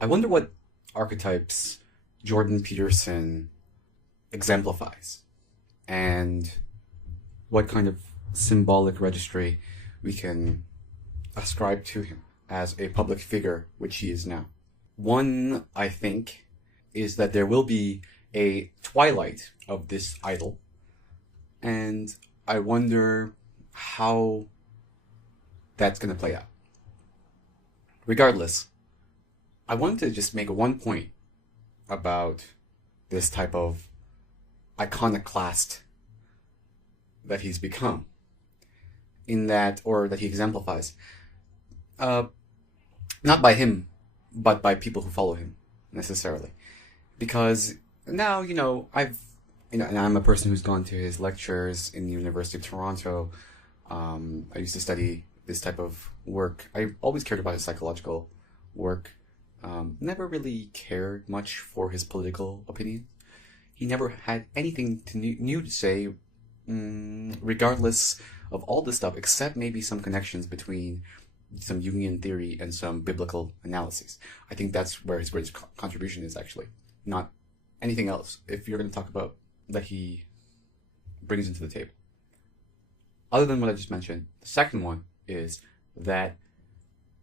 I wonder what archetypes Jordan Peterson exemplifies and what kind of symbolic registry we can ascribe to him as a public figure, which he is now. One, I think, is that there will be a twilight of this idol, and I wonder how that's going to play out. Regardless, I wanted to just make one point about this type of iconoclast that he's become, in that, or that he exemplifies. Not by him, but by people who follow him, necessarily. Because now, and I'm a person who's gone to his lectures in the University of Toronto. I used to study this type of work. I always cared about his psychological work. Never really cared much for his political opinions. He never had anything new to say, regardless of all this stuff, except maybe some connections between some Jungian theory and some biblical analyses. I think that's where his greatest contribution is, actually, not anything else, if you're going to talk about that he brings into the table. Other than what I just mentioned, the second one is that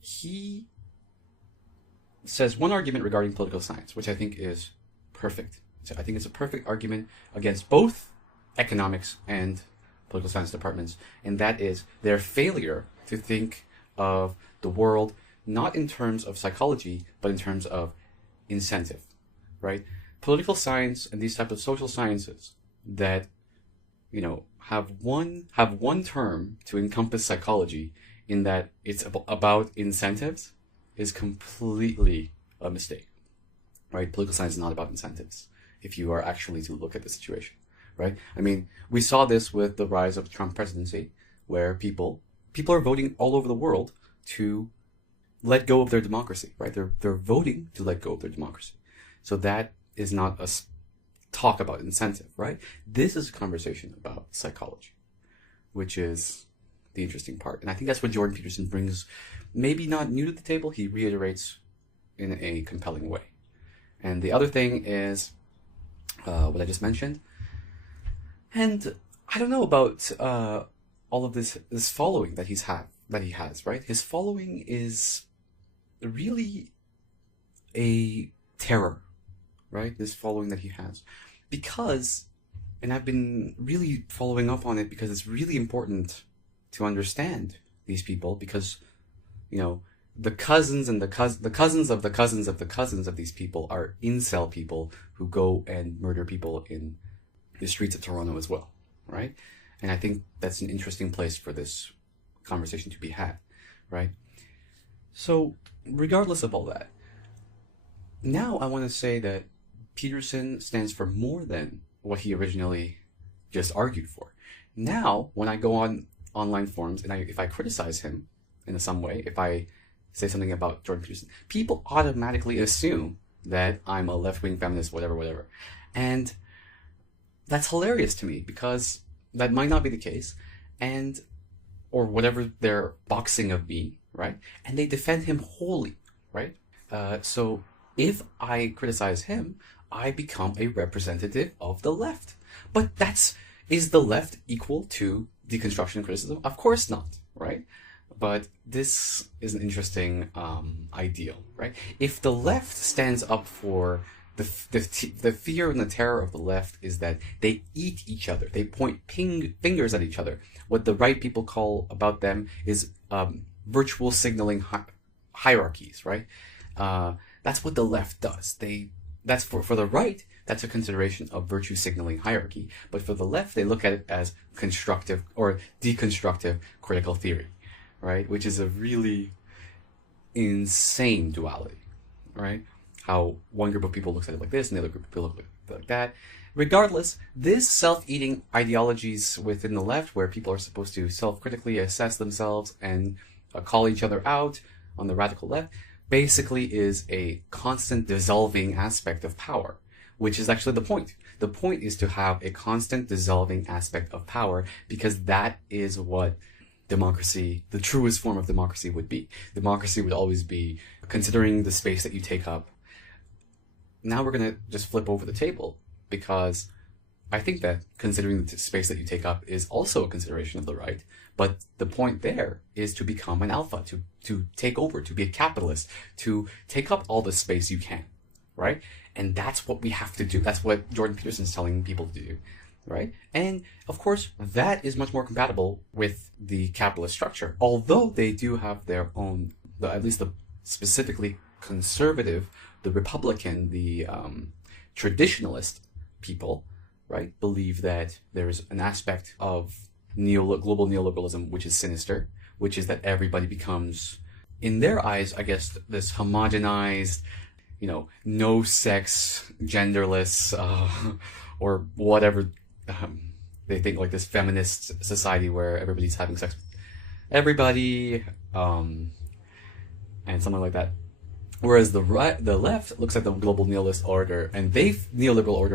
he says one argument regarding political science, which I think is perfect. So I think it's a perfect argument against both economics and political science departments, and that is their failure to think of the world not in terms of psychology, but in terms of incentive, right? Political science and these types of social sciences that, have one term to encompass psychology, in that it's about incentives, is completely a mistake, right? Political science is not about incentives, if you are actually to look at the situation, right? I mean, we saw this with the rise of the Trump presidency, where people are voting all over the world to let go of their democracy, right? They're voting to let go of their democracy. So that is not a talk about incentive, right? This is a conversation about psychology, which is the interesting part. And I think that's what Jordan Peterson brings, maybe not new to the table, he reiterates in a compelling way. And the other thing is what I just mentioned. And I don't know about all of this following that he has, right? His following is really a terror, right? This following that he has. Because, and I've been really following up on it because it's really important to understand these people, because, the cousins and the cousins of the cousins of the cousins of these people are incel people who go and murder people in the streets of Toronto as well, right? And I think that's an interesting place for this conversation to be had, right? So, regardless of all that, now I want to say that Peterson stands for more than what he originally just argued for. Now, when I go on online forums and if I criticize him in some way, if I say something about Jordan Peterson, people automatically assume that I'm a left-wing feminist, whatever. And that's hilarious to me, because that might not be the case, or whatever they're boxing of me, right? And they defend him wholly, right? So if I criticize him, I become a representative of the left. But is the left equal to deconstruction criticism? Of course not, right? But this is an interesting ideal, right? If the left stands up for the fear and the terror of the left is that they eat each other, they point fingers at each other. What the right people call about them is virtual signaling hierarchies, right? That's what the left does. That's for the right, that's a consideration of virtue signaling hierarchy. But for the left, they look at it as constructive or deconstructive critical theory, right? Which is a really insane duality, right? How one group of people looks at it like this and the other group of people look like that. Regardless, this self-eating ideologies within the left, where people are supposed to self-critically assess themselves and call each other out on the radical left, basically is a constant dissolving aspect of power, which is actually the point. The point is to have a constant dissolving aspect of power, because that is what democracy, the truest form of democracy would be. Democracy would always be considering the space that you take up. Now we're going to just flip over the table, because I think that considering the space that you take up is also a consideration of the right. But the point there is to become an alpha, to take over, to be a capitalist, to take up all the space you can, right? And that's what we have to do. That's what Jordan Peterson is telling people to do, right? And of course, that is much more compatible with the capitalist structure, although they do have their own, at least the specifically conservative, the Republican, the traditionalist people, right, believe that there's an aspect of global neoliberalism which is sinister, which is that everybody becomes, in their eyes, I guess, this homogenized, no sex, genderless, or whatever, they think, like this feminist society where everybody's having sex with everybody, and something like that. Whereas the left looks at the global neoliberal order,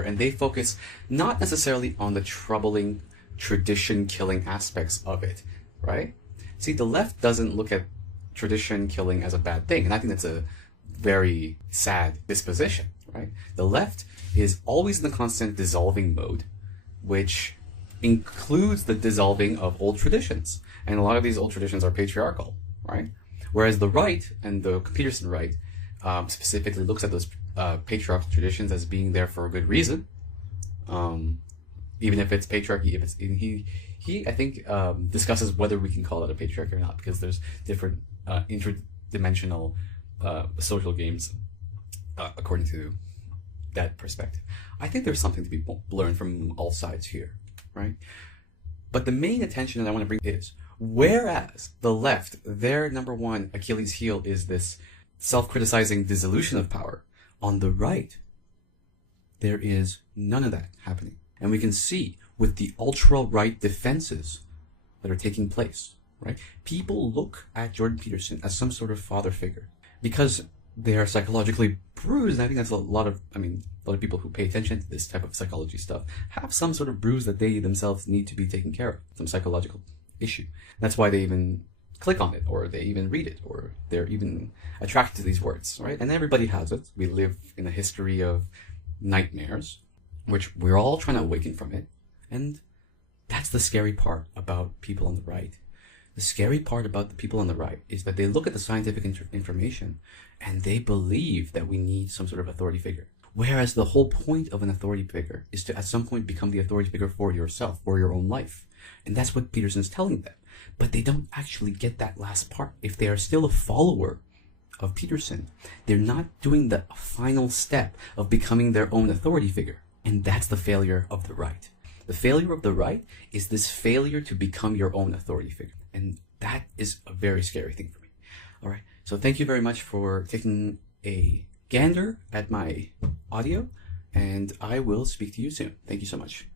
and they focus not necessarily on the troubling tradition-killing aspects of it, right? See, the left doesn't look at tradition-killing as a bad thing, and I think that's a very sad disposition, right? The left is always in the constant dissolving mode, which includes the dissolving of old traditions, and a lot of these old traditions are patriarchal, right? Whereas the right, and the Peterson right, specifically looks at those patriarchal traditions as being there for a good reason, even if it's patriarchy. If it's he I think discusses whether we can call it a patriarchy or not, because there's different interdimensional social games according to that perspective. I think there's something to be learned from all sides here, right? But the main attention that I want to bring is, whereas the left, their number one Achilles heel is this self-criticizing dissolution of power, on the right, there is none of that happening. And we can see with the ultra-right defenses that are taking place, right? People look at Jordan Peterson as some sort of father figure because they are psychologically bruised. And I think that's a lot of people who pay attention to this type of psychology stuff have some sort of bruise that they themselves need to be taken care of, some psychological issue. That's why they even click on it, or they even read it, or they're even attracted to these words, right? And everybody has it. We live in a history of nightmares, which we're all trying to awaken from it. And that's the scary part about people on the right. The scary part about the people on the right is that they look at the scientific information and they believe that we need some sort of authority figure. Whereas the whole point of an authority figure is to at some point become the authority figure for yourself, for your own life. And that's what Peterson's telling them. But they don't actually get that last part. If they are still a follower of Peterson, they're not doing the final step of becoming their own authority figure. And that's the failure of the right. The failure of the right is this failure to become your own authority figure. And that is a very scary thing for me. All right. So thank you very much for taking a gander at my audio, and I will speak to you soon. Thank you so much.